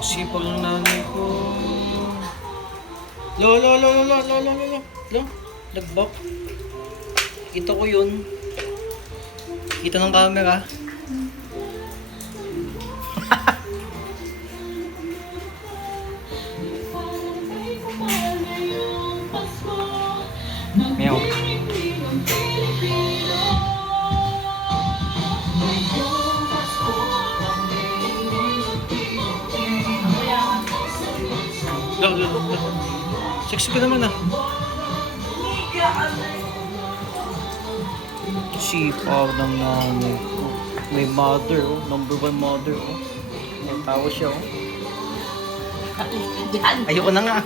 Sipag ng nanay ko. Lo. Nagbak. Kita ko yun. Kita ng camera. Meow. Lo. Sexy ka naman ah. Sipag ng nanay ko. May mother oh. Number 1 mother oh. May tawa siya oh. Ayoko na nga.